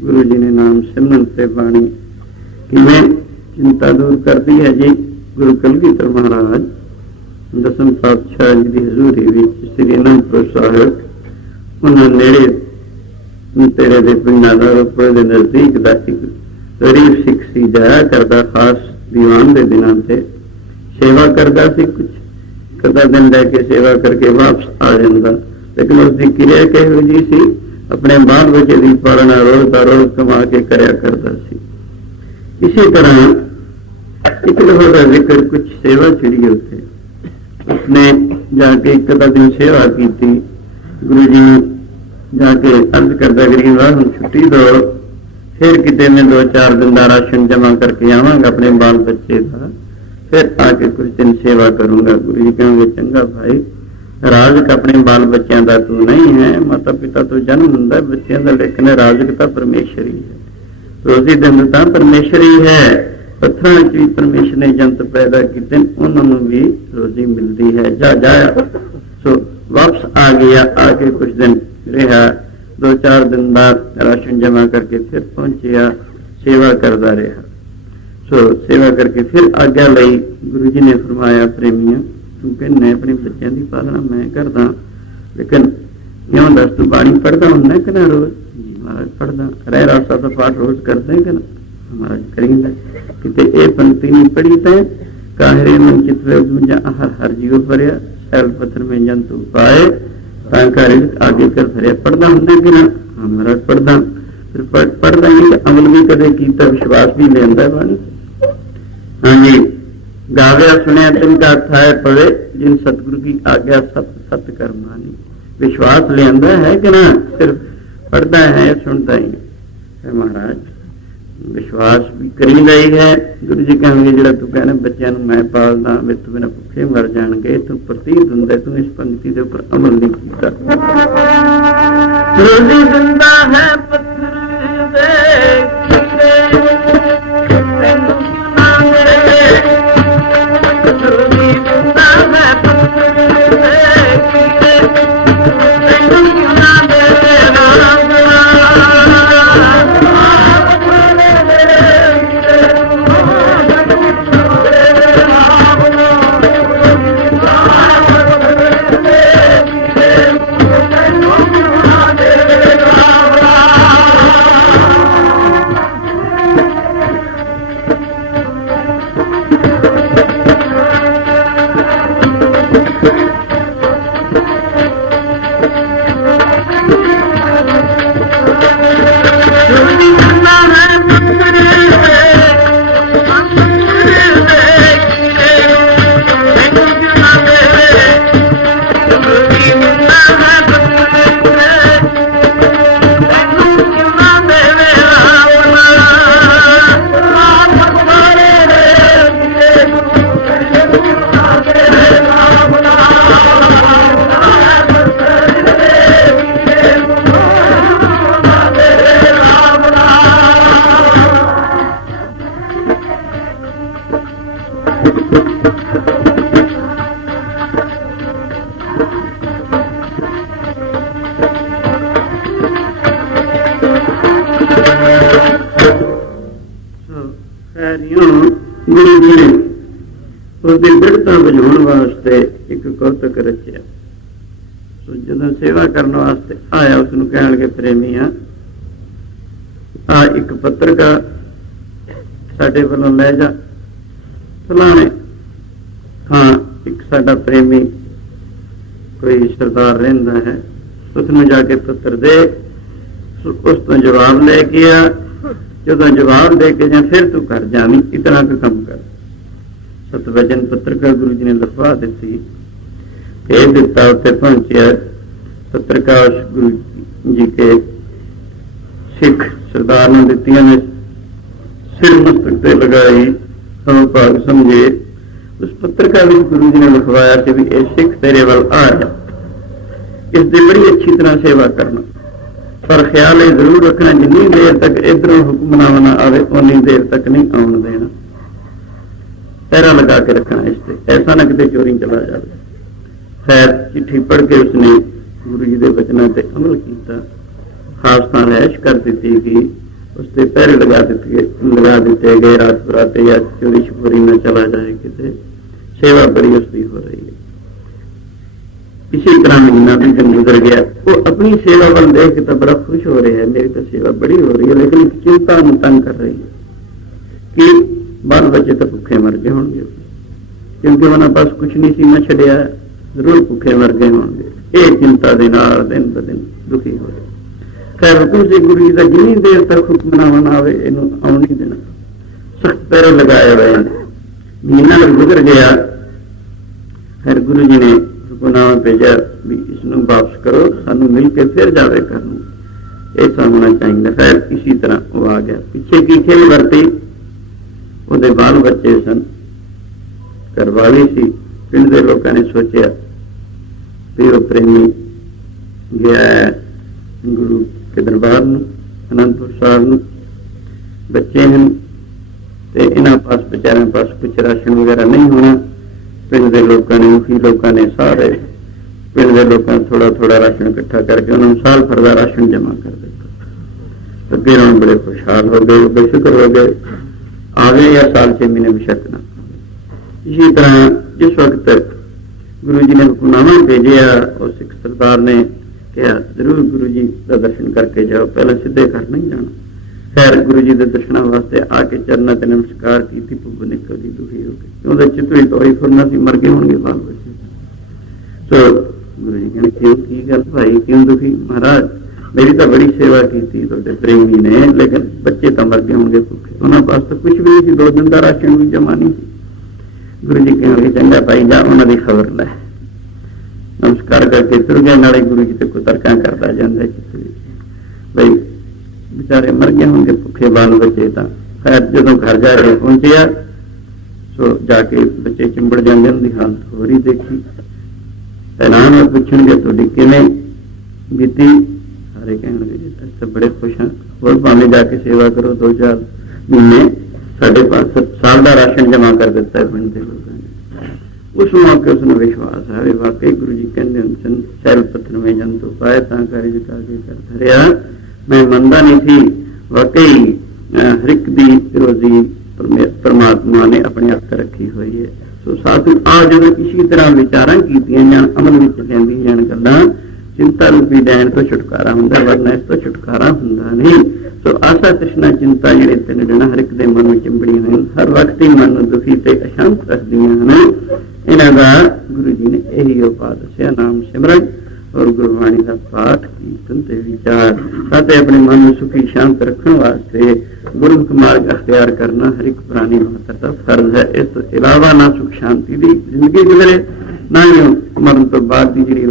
ਗੁਰੂ ਜੀ ਨੇ ਨਾਮ ਸਿਮਰਨ ਤੇ ਬਾਣੀ ਕਿਵੇਂ ਚਿੰਤਾ ਦੂਰ ਕਰਦੀ ਹੈ ਜੀ? ਗੁਰੂ ਕਲਗੀਧਰ ਮਹਾਰਾਜ, ਦਸਮ ਪਾਤਸ਼ਾਹ ਜੀ ਦੀ ਹਜ਼ੂਰੀ ਵਿੱਚ ਸ੍ਰੀ ਅਨੰਦਪੁਰ ਸਾਹਿਬ, ਉਹਨਾਂ ਨੇੜੇ ਤੇਰੇ ਦੇ ਪਿੰਡਾਂ ਦਾ ਰੋਪੜ ਦੇ ਨਜ਼ਦੀਕ ਦਾ ਇੱਕ ਗਰੀਬ ਸਿੱਖ ਸੀ, ਜਾਇਆ ਕਰਦਾ, ਖਾਸ ਦੀਵਾਨ ਦੇ ਦਿਨਾਂ ਤੇ ਸੇਵਾ ਕਰਦਾ ਸੀ ਕੁਝ ਕਦਾ ਦਿਨ ਲੈ ਕੇ ਸੇਵਾ ਕਰਕੇ ਵਾਪਸ ਆ ਜਾਂਦਾ। ਲੇਕਿਨ ਉਸ ਦੀ ਕਿਰਿਆ ਕਿਹੋ ਜੀ ਸੀ? ਆਪਣੇ ਬਾਲ ਬੱਚੇ ਦੀ ਪਾਲਣਾ ਰੋਜ਼ ਦਾ ਰੋਜ਼ ਕਮਾ ਕੇ ਕਰਿਆ ਕਰਦਾ ਸੀ। ਇਸੇ ਤਰ੍ਹਾਂ ਇੱਕ ਦਫਾ ਦਾ ਜ਼ਿਕਰ ਕੁਝ ਸੇਵਾ ਚੜੀ ਉੱਥੇ। ਉਸਨੇ ਜਾ ਕੇ ਇੱਕ ਅੱਧਾ ਦਿਨ ਸੇਵਾ ਕੀਤੀ। ਗੁਰੂ ਜੀ ਜਾ ਕੇ ਅਰਜ਼ ਕਰਦਾ, ਗਰੀਬਾ ਹੁਣ ਛੁੱਟੀ ਦਿਓ ਫਿਰ ਕਿਤੇ ਮੈਂ ਦੋ ਚਾਰ ਦਿਨ ਦਾ ਰਾਸ਼ਨ ਜਮਾ ਕਰਕੇ ਆਵਾਂਗਾ ਆਪਣੇ ਬਾਲ ਬੱਚੇ ਦਾ। ਫਿਰ ਆ ਕੇ ਕੁਝ ਦਿਨ ਸੇਵਾ ਕਰੂੰਗਾ। ਗੁਰੂ ਜੀ ਕਹਿੰਗੇ ਚੰਗਾ ਭਾਈ ਰਾਜਕ ਆਪਣੇ ਬਾਲ ਬੱਚਿਆਂ ਦਾ ਤੂੰ ਨਹੀਂ ਹੈ, ਮਾਤਾ ਪਿਤਾ ਤੋਂ ਜਨਮ ਹੁੰਦਾ ਬੱਚਿਆਂ ਦਾ ਲੇਕਿਨ ਰਾਜਕ ਤਾਂ ਪਰਮੇਸ਼ਰ ਹੈ। ਰੋਜ਼ੀ ਦਿੰਦਾ ਪਰਮੇਸ਼ਰ ਹੀ ਹੈ, ਪੱਥਰਾਂ ਵਿੱਚ ਵੀ ਪਰਮੇਸ਼ਰ ਨੇ ਜੰਤ ਪੈਦਾ ਕੀਤੇ, ਉਹਨਾਂ ਨੂੰ ਵੀ ਰੋਜ਼ੀ ਮਿਲਦੀ ਹੈ। ਜਾ ਜਾਇਆ ਸੋ ਵਾਪਸ ਆ ਗਿਆ, ਆ ਕੇ ਕੁਝ ਦਿਨ ਰਿਹਾ, ਦੋ, ਚਾਰ ਦਿਨ ਬਾਅਦ ਰਾਸ਼ਨ ਜਮਾ ਕਰਕੇ ਫਿਰ ਪਹੁੰਚਿਆ, ਸੇਵਾ ਕਰਦਾ ਰਿਹਾ। ਸੋ ਸੇਵਾ ਕਰਕੇ ਫਿਰ ਆਗਿਆ ਲਈ ਗੁਰੂ ਜੀ ਨੇ ਫਰਮਾਇਆ, ਪ੍ਰੇਮੀਆਂ ਤੂੰ ਕਹਿੰਦਾ ਆਪਣੇ ਬੱਚਿਆਂ ਦੀ ਪਾਲਣਾ ਮੈਂ ਕਰਦਾ। ਲੇਕਿਨ ਇਉਂ ਦੱਸ ਤੂੰ ਬਾਣੀ ਪੜਦਾ ਹੁੰਦਾ ਕਿ ਨਾ ਰੋਜ਼? ਜੀ ਮਹਾਰਾਜ ਪੜਦਾ ਰਹਿ ਰਾਸਾ ਦਾ ਪਾਠ ਰੋਜ਼ ਕਰਦਾ ਕਿ ਨਾ? ਮਹਾਰਾਜ ਕਰੀਂਦਾ। ਕਿਤੇ ਇਹ ਪੰਕਤੀ ਨਹੀਂ ਪੜੀ ਤਾਂ ਕਾਹਰੇ ਮਨ ਚਿਤਵੇ ਮੁਝਾ ਹਰ ਹਰ ਜੀਵ ਪਰਿਆ ਸੈਲ ਪੱਥਰ में ਜੰਤੂ ਪਾਏ, ਤਾਂ ਕਰੇ ਆਗੇ ਕਰ ਫਰਿਆ ਪੜਦਾ ਹੁੰਦਾ ਕਿ ਨਾ? ਮਹਾਰਾਜ ਪੜਦਾ ਫਿਰ ਪੜ੍ਹ- ਪੜ੍ਹਦਾ ਹੀ ਅਮਲ ਵੀ ਕਦੇ ਕੀਤਾ, ਵਿਸ਼ਵਾਸ ਵੀ ਲੈਂਦਾ ਬਾਣੀ। ਹਾਂਜੀ। ਗਾਵਿਆ ਸੁਣਿਆ ਤਿਨ ਕਾ ਅਥਾਇ ਪਵੇ, ਜਿਨ ਸਤਿਗੁਰੂ ਕੀ ਆਗਿਆ ਸਤ ਸਤ ਕਰਮਾਨੀ ਵਿਸ਼ਵਾਸ ਲੈਂਦਾ ਹੈ ਕਿ ਨਾ? ਸਿਰਫ ਪੜਦਾ ਹੈ, ਸੁਣਦਾ ਹੀ ਹੈ। ਮਹਾਰਾਜ, ਵਿਸ਼ਵਾਸ ਵੀ ਕਰੀਦਾ ਹੀ ਹੈ। ਗੁਰੂ ਜੀ ਕਹਿੰਦੇ ਜਿਹੜਾ ਤੂੰ ਕਹਿੰਦਾ, ਬੱਚਿਆਂ ਨੂੰ ਮੈਂ ਪਾਲਦਾ, ਮੇਰੇ ਤੋਂ ਬਿਨਾਂ ਭੁੱਖੇ ਮਰ ਜਾਣਗੇ, ਤੂੰ ਪ੍ਰਤੀਤ ਹੁੰਦਾ, ਤੂੰ ਇਸ ਪੰਕਤੀ ਦੇ ਉੱਪਰ ਅਮਲ ਨਹੀਂ ਕੀਤਾ। ਰੋਜ਼ੀ ਦਿੰਦਾ ਹੈ ਉਹਦੀ ਬਿਰਤਾ ਵਜਾਉਣ ਵਾਸਤੇ ਇੱਕ ਕੌਤਕ ਰਚਿਆ। ਸੋ ਜਦੋਂ ਸੇਵਾ ਕਰਨ ਵਾਸਤੇ ਆਇਆ ਉਸ ਨੂੰ ਕਹਿਣ ਲੱਗੇ ਪ੍ਰੇਮੀਆਂ ਆ ਇੱਕ ਪੱਤਰਕਾ ਸਾਡੇ ਵੱਲੋਂ ਲੈ ਜਾ। ਸਲਾਣੇ। ਹਾਂ ਇੱਕ ਸਾਡਾ ਪ੍ਰੇਮੀ, ਕੋਈ ਸਰਦਾਰ ਰਹਿੰਦਾ ਹੈ। ਉਸ ਨੂੰ ਜਾ ਕੇ ਪੱਤਰ ਦੇ ਉਸ ਤੋਂ ਜਵਾਬ ਲੈ ਕੇ ਆ। ਜਦੋਂ ਜਵਾਬ ਦੇ ਕੇ ਜਾਂ ਫਿਰ ਤੂੰ ਕਰ ਜਾਵੀਂ ਇਤਨਾ ਕੁ ਕੰਮ ਕਰ। ਸਤਵਜਨ ਪੱਤਰਕਾਰ ਗੁਰੂ ਜੀ ਨੇ ਲਿਖਵਾ ਦਿੱਤੀ। ਇਹ ਦਿੱਤਾ ਉੱਤੇ ਪਹੁੰਚਿਆ ਪੱਤਰਕਾਰ ਗੁਰੂ ਜੀ ਕੇ ਸਿੱਖ ਸਰਦਾਰ ਨੇ ਦਿੱਤੀਆਂ ਨੇ। ਸਿਰ ਮਸਤਕ ਤੇ ਲਗਾਈ। ਸਭ ਸਮਝੇ, ਉਸ ਪੱਤਰਕਾਰ ਵਿੱਚ ਗੁਰੂ ਜੀ ਨੇ ਲਿਖਵਾਇਆ ਕਿ ਵੀ ਇਹ ਸਿੱਖ ਤੇਰੇ ਵੱਲ ਆ ਰਿਹਾ ਇਸ ਦੀ ਬੜੀ ਅੱਛੀ ਤਰ੍ਹਾਂ ਸੇਵਾ ਕਰਨਾ। ਪਰ ਖਿਆਲ ਇਹ ਜ਼ਰੂਰ ਰੱਖਣਾ ਜਿੰਨੀ ਦੇਰ ਤੱਕ ਇਧਰੋਂ ਹੁਕਮਨਾਮਾ ਨਾ ਆਵੇ ਉਨੀ ਦੇਰ ਤੱਕ ਨਹੀਂ ਆਉਣ ਦੇਣਾ। ਪੈਰਾ ਲਗਾ ਕੇ ਰੱਖਣਾ ਇਸ ਤੇ। ਐਸਾ ਨਾ ਕਿਤੇ ਚੋਰੀ ਚਲਾ ਜਾਵੇ। ਖੈਰ, ਚਿੱਠੀ ਪੜ੍ਹ ਕੇ ਉਸਨੇ ਗੁਰੂ ਜੀ ਦੇ ਬਚਨਾਂ ਤੇ ਅਮਲ ਕੀਤਾ। ਖਾਸ ਤਾਂ ਐਸ਼ ਕਰ ਦਿੱਤੀ ਕਿ ਉਸ ਤੇ ਪਹਿਰੇ ਲਗਾ ਦਿੱਤੇ ਲਗਾ ਦਿੱਤੇ ਗਏ ਰਾਤ ਬਰਾਤੇ ਜਾਂ ਚੋਰੀ ਛਪੂਰੀ ਨਾ ਚਲਾ ਜਾਏ ਕਿਤੇ ਸੇਵਾ ਬੜੀ ਉਸ ਦੀ ਹੋ ਰਹੀ ਹੈ ਇਸੇ ਤਰ੍ਹਾਂ ਮਹੀਨਾ ਵੀ ਦਿਨ ਗੁਜ਼ਰ ਗਿਆ ਉਹ ਆਪਣੀ ਸੇਵਾ ਵੱਲ ਦੇਖ ਕੇ ਤਾਂ ਬੜਾ ਖੁਸ਼ ਹੋ ਰਿਹਾ ਹੈ ਮੇਰੀ ਤਾਂ ਸੇਵਾ ਬੜੀ ਹੋ ਰਹੀ ਹੈ ਲੇਕਿਨ ਇੱਕ ਚਿੰਤਾ ਨੂੰ ਤੰਗ ਕਰ ਰਹੀ ਹੈ ਕਿ ਬਾਲ ਬੱਚੇ ਤਾਂ ਭੁੱਖੇ ਮਰ ਗਏ ਹੋਣਗੇ ਕਿਉਂਕਿ ਉਹਨਾਂ ਪਾਸ ਕੁਝ ਨਹੀਂ ਸੀ ਨਾ ਛੱਡਿਆ ਜ਼ਰੂਰ ਭੁੱਖੇ ਮਰ ਗਏ ਹੋਣਗੇ ਇਹ ਚਿੰਤਾ ਦੇ ਨਾਲ ਦਿਨ ਬ ਹੁਕਮ ਸੀ ਗੁਰੂ ਜੀ ਦਾ ਜਿੰਨੀ ਦੇਰ ਤੱਕ ਹੁਕਮਨਾਮਾ ਨਾ ਆਵੇ ਇਹਨੂੰ ਆਉਣ ਨਹੀਂ ਦੇਣਾ। ਸਖਤ ਪੈਰੇ ਲਗਾਏ ਹੋਏ ਨੇ ਮਹੀਨਾ ਗੁਜ਼ਰ ਗਿਆ। ਫਿਰ ਗੁਰੂ ਜੀ ਨੇ ਹੁਕਮਨਾਮਾ ਭੇਜਿਆ ਵੀ ਇਸ ਨੂੰ ਵਾਪਸ ਕਰੋ, ਸਾਨੂੰ ਮਿਲ ਕੇ ਫਿਰ ਜਾਵੇ ਕਰਨ ਨੂੰ। ਇਹ ਸਾਹਮਣਾ ਚਾਹੀਦਾ। ਫਿਰ ਇਸੇ ਤਰ੍ਹਾਂ ਉਹ ਆ ਗਿਆ। ਪਿੱਛੇ ਕੀ ਖੇਲ ਵਰਤੀ। ਉਹਦੇ ਬਾਲ ਬੱਚੇ ਸਨ। ਕਰਵਾਲੀ ਸੀ। ਪਿੰਡ ਦੇ ਲੋਕਾਂ ਨੇ ਸੋਚਿਆ ਵੀ ਉਹ ਪ੍ਰੇਮੀ ਗਿਆ ਗੁਰੂ ਕੇ ਦਰਬਾਰ ਨੂੰ, ਅਨੰਦਪੁਰ ਸਾਹਿਬ ਨੂੰ, ਬੱਚੇ ਹਨ ਤੇ ਇਹਨਾਂ ਪਾਸ ਵਿਚਾਰਿਆਂ ਪਾਸ ਕੁਝ ਰਾਸ਼ਨ ਵਗੈਰਾ ਨਹੀਂ ਹੋਣਾ। ਪਿੰਡ ਦੇ ਲੋਕਾਂ ਨੇ, ਮੁਖੀ ਲੋਕਾਂ ਨੇ ਸਾਰੇ ਪਿੰਡ ਦੇ ਲੋਕਾਂ ਥੋੜਾ ਥੋੜਾ ਰਾਸ਼ਨ ਇਕੱਠਾ ਕਰਕੇ ਉਹਨਾਂ ਨੂੰ ਸਾਲ ਭਰ ਦਾ ਰਾਸ਼ਨ ਜਮ੍ਹਾਂ ਕਰ ਦਿੱਤਾ। ਤੇ ਫਿਰ ਉਹਨਾਂ ਬੜੇ ਖੁਸ਼ਹਾਲ ਹੋ ਗਏ, ਬੇਸ਼ੁਕਰ ਹੋ ਗਏ। ਆ ਗਏ ਜਾਂ ਸਾਲ ਛੇ ਮਹੀਨੇ ਬਿਸ਼ੱਕ ਨਾ। ਇਸੇ ਤਰ੍ਹਾਂ ਜਿਸ ਵਕਤ ਗੁਰੂ ਜੀ ਨੇ ਹੁਕਮਨਾਮਾ ਭੇਜਿਆ ਉਸ ਸਿੱਖ ਸਰਦਾਰ ਨੇ ਕਿਹਾ, ਜ਼ਰੂਰ ਗੁਰੂ ਜੀ ਦਾ ਦਰਸ਼ਨ ਕਰਕੇ ਜਾਓ, ਪਹਿਲਾਂ ਸਿੱਧੇ ਘਰ ਨਹੀਂ ਜਾਣਾ। ਖੈਰ ਗੁਰੂ ਜੀ ਦੇ ਦਰਸ਼ਨਾਂ ਵਾਸਤੇ ਆ ਕੇ ਚਰਨਾਂ ਤੇ ਨਮਸਕਾਰ ਕੀਤੀ ਪੁੱਗ ਨਿਕਲ ਦੀ ਦੁਖੀ ਹੋ ਗਈ ਉਹਦਾ ਚਿੱਤ ਵੀ ਤੋਈ ਫੁਰਨਾ ਸੀ, ਮਰ ਗਏ ਹੋਣਗੇ ਬਾਲ ਬੱਚੇ ਸੋ ਗੁਰੂ ਜੀ ਕਹਿੰਦੇ, ਕਿਉਂ, ਕੀ ਗੱਲ ਭਾਈ, ਕਿਉਂ ਦੁਖੀ? ਮਹਾਰਾਜ, ਮੇਰੀ ਤਾਂ ਬੜੀ ਸੇਵਾ ਕੀਤੀ ਤੁਹਾਡੇ ਪ੍ਰੇਮੀ ਨੇ, ਲੇਕਿਨ ਬੱਚੇ ਤਾਂ ਮਰ ਗਏ ਹੋਣਗੇ ਭੁੱਖੇ। ਉਹਨਾਂ ਪਾਸ ਤਾਂ ਕੁਝ ਵੀ ਨਹੀਂ ਸੀ, ਦੋ ਦਿਨ ਦਾ ਰਾਸ਼ਨ ਵੀ ਜਮਾ ਨਹੀਂ ਸੀ। ਗੁਰੂ ਜੀ ਕਹਿੰਦੇ ਚੰਗਾ ਭਾਈ, ਜਾ, ਉਹਨਾਂ ਦੀ ਖਬਰ ਲੈ। ਨਮਸਕਾਰ ਕਰਕੇ ਤੁਰ ਗਏ ਨਾਲੇ ਗੁਰੂ ਜੀ ਤੇ ਕੁਤਰਕਾਂ ਕਰਦਾ ਜਾਂਦਾ ਚਿੱਤ ਵਿੱਚ ਬਈ ਵਿਚਾਰੇ ਮਰ ਗਏ ਹੋਣਗੇ ਭੁੱਖੇ ਬਾਲ ਬੱਚੇ ਤਾਂ। ਖੈਰ, ਜਦੋਂ ਘਰ ਜਾ ਕੇ ਪਹੁੰਚਿਆ ਸੋ ਜਾ ਕੇ ਬੱਚੇ ਚਿੰਬੜ ਜਾਂਦੇ ਉਹਨਾਂ ਦੀ ਹਾਲਤ ਹੋ ਰਹੀ ਦੇਖੀ। ਹੈਰਾਨ ਹੋ ਪੁੱਛਣਗੇ, ਤੁਹਾਡੀ ਕਿਵੇਂ ਬੀਤੀ? ਸਾਰੇ ਕਹਿਣਗੇ ਅਸੀਂ ਬੜੇ ਖੁਸ਼ ਹਾਂ। ਹੋਰ ਭਾਵੇਂ ਜਾ ਕੇ ਸੇਵਾ ਕਰੋ, ਦੋ ਚਾਰ ਮਹੀਨੇ ਸਾਡੇ ਪਾਸ ਸਾਲ ਦਾ ਰਾਸ਼ਨ ਜਮਾ ਕਰ ਦਿੱਤਾ ਪਿੰਡ ਦੇ ਲੋਕਾਂ ਨੇ। ਉਸ ਮੌਕੇ ਉਸ ਨੂੰ ਵਿਸ਼ਵਾਸ ਹੈ ਵੀ ਵਾਕਈ ਗੁਰੂ ਜੀ ਕਹਿੰਦੇ ਹਨ ਚੈਲ ਪੱਥਰ ਮੇ ਜੰਤੂ ਪਾਏ ਤਾਂ ਕਾਰਜ ਕਾਗੇ ਕਰ ਧਰਿਆ। ਮੈਂ ਮੰਨਦਾ ਨਹੀਂ ਸੀ। ਵਾਕਈ ਹਰ ਇੱਕ ਦੀ ਰੋਜ਼ੀ ਪਰਮਾਤਮਾ ਨੇ ਆਪਣੇ ਹੱਥ ਰੱਖੀ ਹੋਈ ਹੈ। ਸੋ ਸਾਧੂ ਆ ਜਦੋਂ ਕਿਸੇ ਤਰ੍ਹਾਂ ਵਿਚਾਰਾਂ ਕੀਤੀਆਂ ਜਾਣ ਅਮਲ ਵਿੱਚ ਲੈਂਦੀਆਂ ਜਾਣ ਗੱਲਾਂ, ਚਿੰਤਾ ਰੂਪੀ ਡੈਣ ਤੋਂ ਛੁਟਕਾਰਾ ਹੁੰਦਾ, ਵਰਨਾ ਇਸ ਤੋਂ ਛੁਟਕਾਰਾ ਹੁੰਦਾ ਨਹੀਂ। ਸੋ ਆਸਾ ਤ੍ਰਿਸ਼ਨਾ ਚਿੰਤਾ ਜਿਹੜੇ ਤਿੰਨ ਜਣਾ ਹਰ ਇੱਕ ਦੇ ਮਨ ਵਿੱਚ ਚਿੰਬੜੀਆਂ ਹਨ ਹਰ ਵਕਤ ਹੀ ਮਨ ਨੂੰ ਦੁਖੀ ਤੇ ਅਸ਼ਾਂਤ ਰੱਖਦੀਆਂ ਹਨ। ਇਹਨਾਂ ਦਾ ਗੁਰੂ ਜੀ ਨੇ ਇਹੀ ਉਪਾਅ ਦੱਸਿਆ ਨਾਮ ਸਿਮਰਨ ਔਰ ਗੁਰਬਾਣੀ ਦਾ ਪਾਠ ਕੀਰਤਨ ਤੇ ਵਿਚਾਰ ਅਤੇ ਆਪਣੇ ਮਨ ਨੂੰ ਸੁਖੀ ਸ਼ਾਂਤ ਰੱਖਣ ਵਾਸਤੇ ਗੁਰਮੁਖ ਮਾਰਗ ਅਖਤਿਆਰ ਕਰਨਾ ਹਰ ਇੱਕ ਪ੍ਰਾਣੀ ਮਾਤਰ ਦਾ ਫਰਜ਼ ਹੈ ਇਸ ਤੋਂ ਇਲਾਵਾ ਨਾ ਸੁਖ ਸ਼ਾਂਤੀ ਦੀ ਜ਼ਿੰਦਗੀ ਗੁਜ਼ਰੇ ਨਾ ਹੀ ਮਰਨ ਤੋਂ ਬਾਅਦ ਦੀ ਜਿਹੜੀ